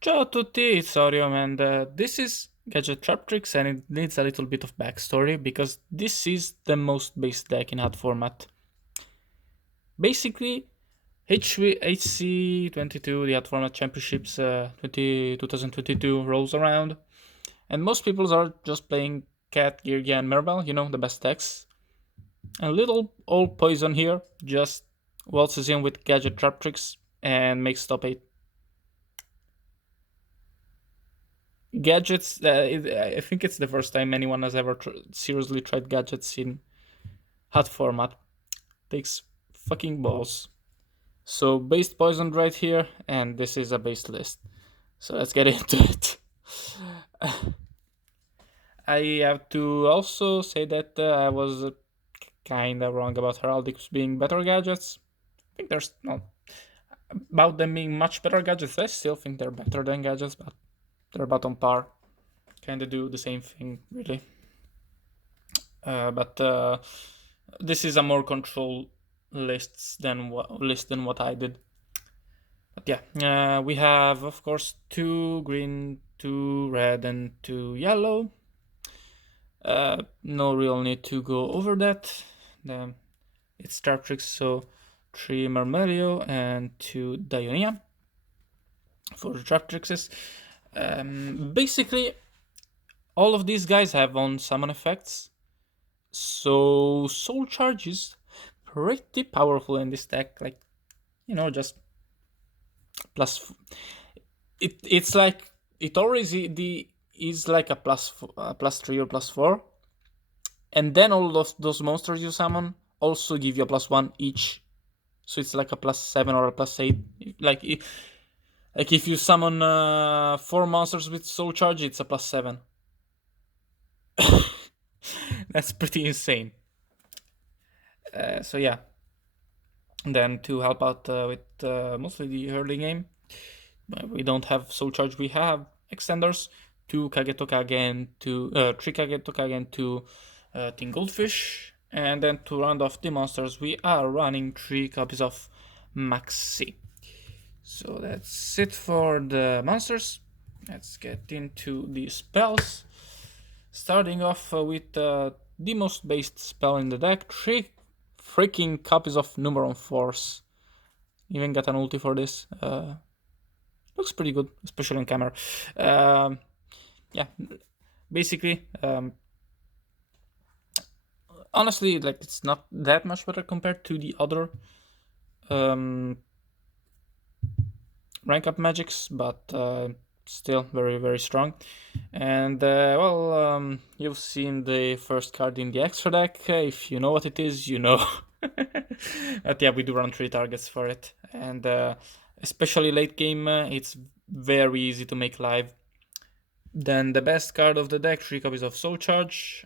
Ciao a tutti, it's Orium, and this is Gadget Traptrix, and it needs a little bit of backstory because this is the most base deck in hard format. Basically, HC22, the hard format championships 2022 rolls around, and most people are just playing Cat, Girgia, and Merbal, the best decks. A little old poison here just waltzes in with Gadget Traptrix and makes top 8. Gadgets, I think it's the first time anyone has ever seriously tried gadgets in hot format. Takes fucking balls. So based poisoned right here, and this is a based list. So let's get into it. I have to also say that I was kinda wrong about heraldics being better gadgets. I think there's no about them being much better gadgets. I still think they're better than gadgets, but they're about on par. Kinda do the same thing, really. But this is a more controlled list than what I did. But yeah, we have of course two green, two red, and two yellow. No real need to go over that. It's Traptrix, so three Marmelio and two Dionia for the Traptrixes. Basically, all of these guys have on summon effects. So Soul Charge is pretty powerful in this deck. Like, just plus. It's like it always is like a plus 3 or plus 4, and then all of those monsters you summon also give you a plus 1 each. So it's like a plus 7 or a plus 8. Like if you summon 4 monsters with Soul Charge, it's a plus 7. That's pretty insane. So yeah. Then to help out with mostly the early game, we don't have Soul Charge, we have extenders, 2 Kagetokage and 3 Kagetokage and 2 Tin Goldfish. And then to round off the monsters, we are running 3 copies of Maxi. So that's it for the monsters. Let's get into the spells. Starting off with the most based spell in the deck, 3 freaking copies of Numeron Force. Even got an ulti for this. Looks pretty good, especially on camera. Yeah, basically, honestly, like it's not that much better compared to the other rank up magics, but still very very strong. And you've seen the first card in the extra deck. If you know what it is, you know. But yeah, we do run 3 targets for it, and especially late game, it's very easy to make live. Then the best card of the deck, 3 copies of Soul Charge.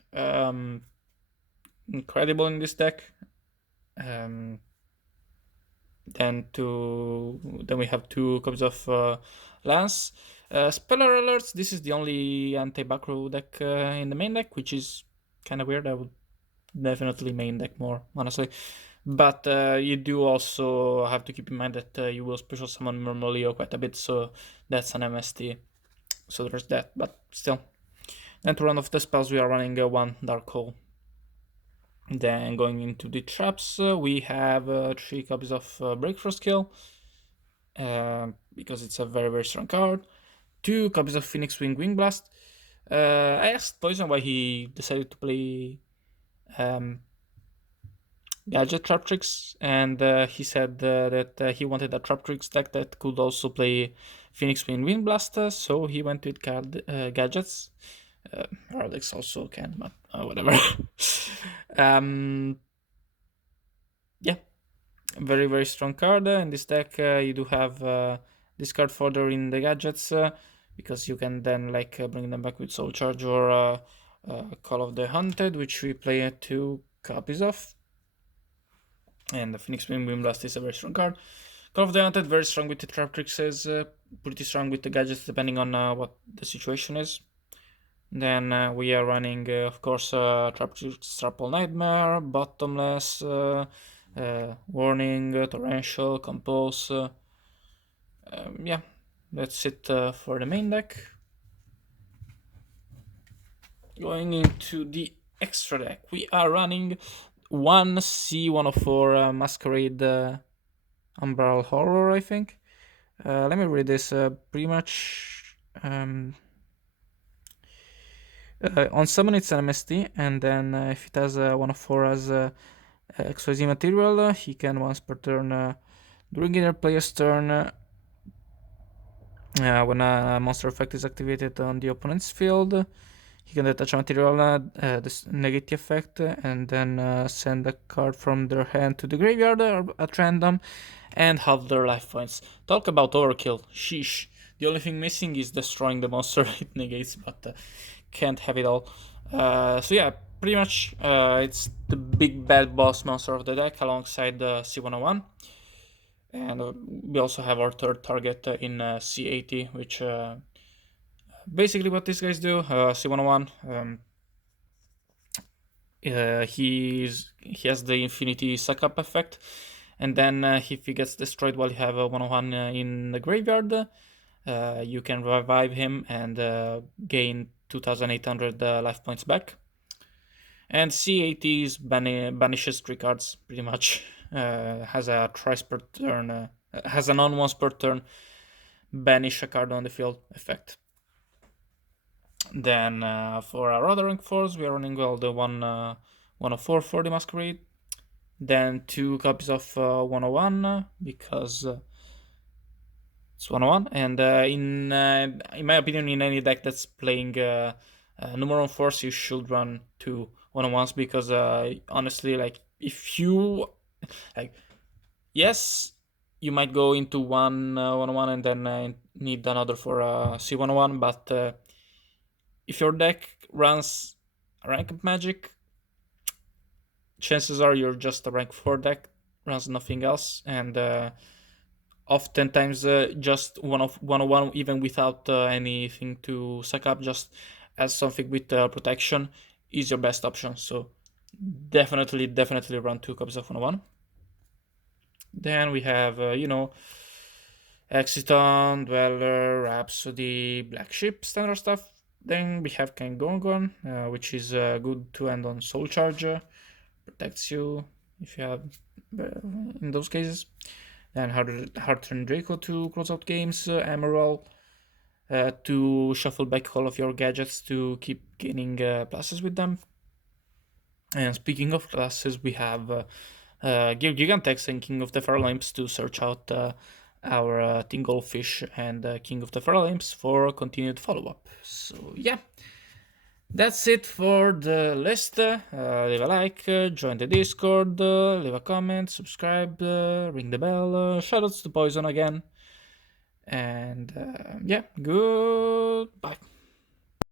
Incredible in this deck. Then we have 2 copies of Lance. Speller Alerts, this is the only anti-Bakro deck in the main deck, which is kind of weird. I would definitely main deck more, honestly. But you do also have to keep in mind that you will special summon Murmolio quite a bit, so that's an MST. So there's that, but still. Then to run off the spells, we are running 1 Dark Hole. Then going into the traps, we have 3 copies of Breakthrough Skill, because it's a very very strong card. 2 copies of Phoenix Wing Blast. I asked Poison why he decided to play Gadget Traptrix, and he said that he wanted a Traptrix deck that could also play Phoenix Wind Blaster, so he went with Gadgets. Alex also can, but whatever. Yeah, very very strong card. In this deck, you do have this card further in the Gadgets, because you can then bring them back with Soul Charge or Call of the Hunted, which we play 2 copies of. And the Phoenix Wind Blast is a very strong card. Call of the Hunted, very strong with the Traptrixes, pretty strong with the gadgets depending on what the situation is. Then we are running, of course, Traptrix Triple Nightmare, Bottomless, Warning, Torrential, Compose. Yeah, that's it for the main deck. Going into the extra deck, we are running one C104 Masquerade Umbral Horror, I think. Let me read this. Pretty much on summon it's an MST, and then if it has 104 as XYZ material, he can once per turn during either player's turn. When a monster effect is activated on the opponent's field, he can detach a material, this negative effect, and then send a card from their hand to the graveyard at random and halve their life points. Talk about overkill. Sheesh. The only thing missing is destroying the monster it negates, but can't have it all. So yeah, pretty much it's the big bad boss monster of the deck alongside the C101. And we also have our third target in C80, which basically what these guys do. C101, he has the infinity suck up effect, and then if he gets destroyed while you have a 101 in the graveyard, you can revive him and gain 2800 life points back. And C80 banishes 3 cards pretty much. Has a thrice per turn, has a non once per turn banish a card on the field effect. Then for our other rank 4s, we are running the 104 for the Masquerade. Then 2 copies of 101 because it's 101. And in my opinion, in any deck that's playing Numeron Force, you should run 2 101s because honestly, like if you like, yes, you might go into one 101 and then need another for C101, but if your deck runs ranked magic, chances are you're just a rank 4 deck, runs nothing else, and oftentimes just 101, even without anything to suck up, just as something with protection, is your best option. So definitely run 2 copies of 101. Then we have, Exiton, Dweller, Rhapsody, Black Ship, standard stuff. Then we have Kangongon, which is good to end on Soul Charger. Protects you if you have in those cases. Then Heartturn Draco to close out games. Emerald to shuffle back all of your gadgets to keep gaining pluses with them. And speaking of classes, we have Gigantex and King of the Feral Imps to search out our Tinglefish and King of the Feral Imps for continued follow-up. So yeah, that's it for the list. Leave a like, join the Discord, leave a comment, subscribe, ring the bell, shoutouts to Poison again. And yeah, goodbye.